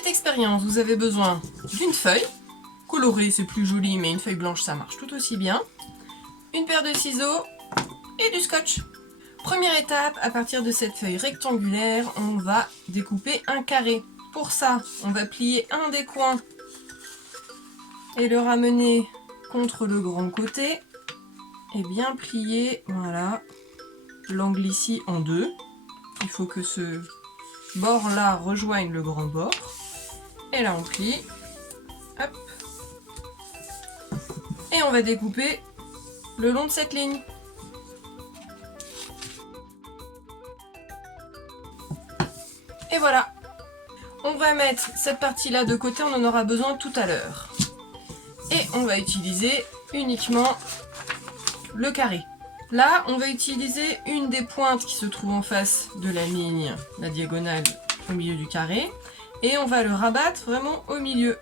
cette expérience, vous avez besoin d'une feuille. Colorée, c'est plus joli, mais une feuille blanche, ça marche tout aussi bien. Une paire de ciseaux et du scotch. Première étape, à partir de cette feuille rectangulaire, on va découper un carré. Pour ça, on va plier un des coins et le ramener contre le grand côté. Et bien plier, voilà, l'angle ici en deux. Il faut que ce bord-là rejoigne le grand bord. Et là, on plie. Hop. Et on va découper le long de cette ligne. Et voilà. On va mettre cette partie-là de côté, on en aura besoin tout à l'heure. Et on va utiliser uniquement le carré. Là, on va utiliser une des pointes qui se trouve en face de la ligne, la diagonale au milieu du carré. Et on va le rabattre vraiment au milieu.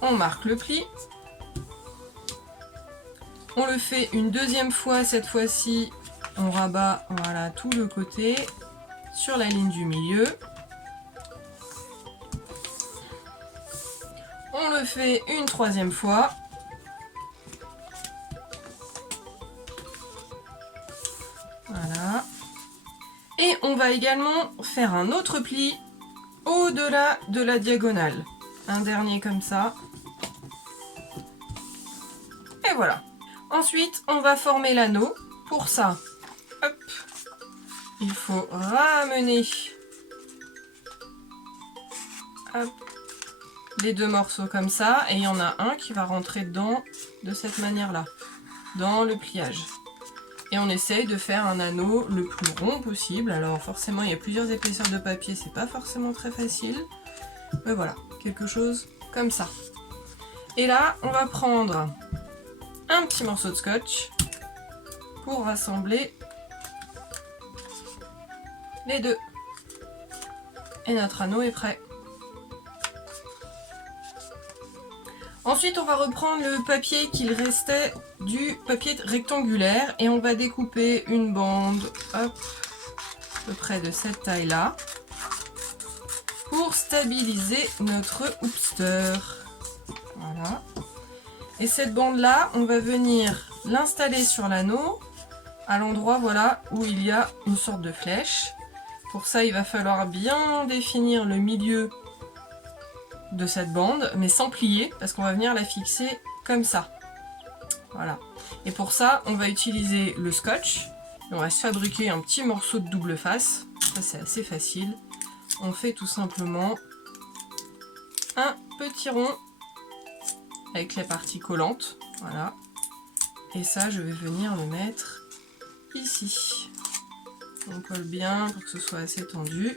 On marque le pli. On le fait une deuxième fois, cette fois-ci, on rabat voilà, tout le côté sur la ligne du milieu. On le fait une troisième fois. Voilà. Et on va également faire un autre pli au-delà de la diagonale. Un dernier comme ça. Et voilà. Ensuite, on va former l'anneau. Pour ça, hop, il faut ramener hop, les deux morceaux comme ça. Et il y en a un qui va rentrer dedans de cette manière-là, dans le pliage. Et on essaye de faire un anneau le plus rond possible. Alors forcément, il y a plusieurs épaisseurs de papier, c'est pas forcément très facile. Mais voilà, quelque chose comme ça. Et là, on va prendre un petit morceau de scotch pour rassembler les deux. Et notre anneau est prêt. Ensuite, on va reprendre le papier qu'il restait du papier rectangulaire et on va découper une bande, hop, à peu près de cette taille-là, pour stabiliser notre hoopster. Voilà. Et cette bande-là, on va venir l'installer sur l'anneau, à l'endroit voilà, où il y a une sorte de flèche. Pour ça, il va falloir bien définir le milieu de cette bande, mais sans plier, parce qu'on va venir la fixer comme ça. Voilà. Et pour ça, on va utiliser le scotch. On va se fabriquer un petit morceau de double face. Ça, c'est assez facile. On fait tout simplement un petit rond avec les parties collantes. Voilà. Et ça, je vais venir le mettre ici. On colle bien pour que ce soit assez tendu.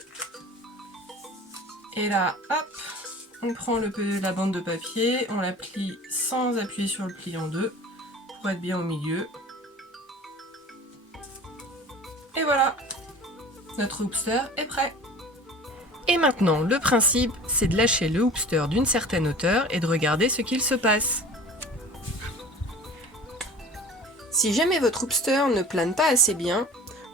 Et là, hop, on prend la bande de papier, on la plie sans appuyer sur le pli en deux pour être bien au milieu. Et voilà, notre hoopster est prêt. Et maintenant, le principe, c'est de lâcher le hoopster d'une certaine hauteur et de regarder ce qu'il se passe. Si jamais votre hoopster ne plane pas assez bien,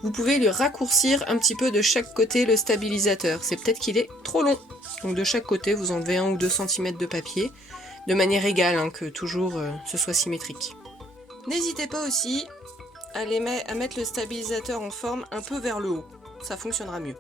vous pouvez lui raccourcir un petit peu de chaque côté le stabilisateur. C'est peut-être qu'il est trop long. Donc de chaque côté, vous enlevez 1 ou 2 cm de papier, de manière égale, hein, que toujours ce soit symétrique. N'hésitez pas aussi à mettre le stabilisateur en forme un peu vers le haut. Ça fonctionnera mieux.